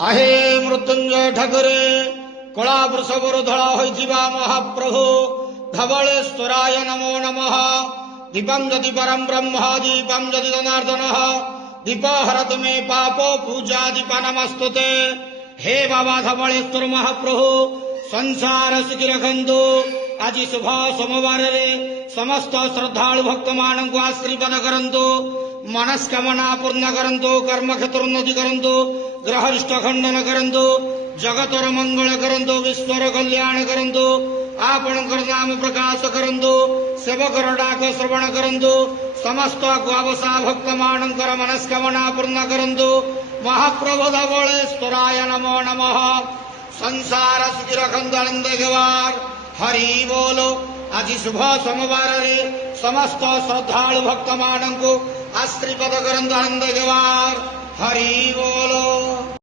आहे मृत्युंजय ठाकुरे कला वृषभर धड़ा होइथिबा महाप्रभु धवलेश्वराय नमो नमः। दीपं जदि परम ब्रह्म दीपं जदि जनार्दन दीप हरतु मे पापो पूजा दीप नमस्तुते। हे बाबा धवलेश्वर महाप्रभु संसार सुखी रखंतु। आज शुभ सोमवार समस्त श्रद्धालु भक्त मान को आशीर्वाद करंतु। मनस्कामना पूर्ण करंतु। कर्म क्षेत्र उन्नति करंतु। ग्रहरिष्ट खंडन करंतु। जगतर मंगल करंतु। विश्वर कल्याण करंतु। आपणकर नाम प्रकाश करंतु। सेवकर डाक श्रवण करंतु। समस्त ग्वावसा भक्त मानकर मनस्कामना पूर्ण करंतु। महाप्रभु धवलेश्वराय नमो नमः। संसार सुखी रखंतु आनंद गवार हरि बोलो। आज शुभ सोमवार समस्त श्रद्धालु भक्त मान को आशीर्वाद करंतु आनंद गवार हरि बोलो।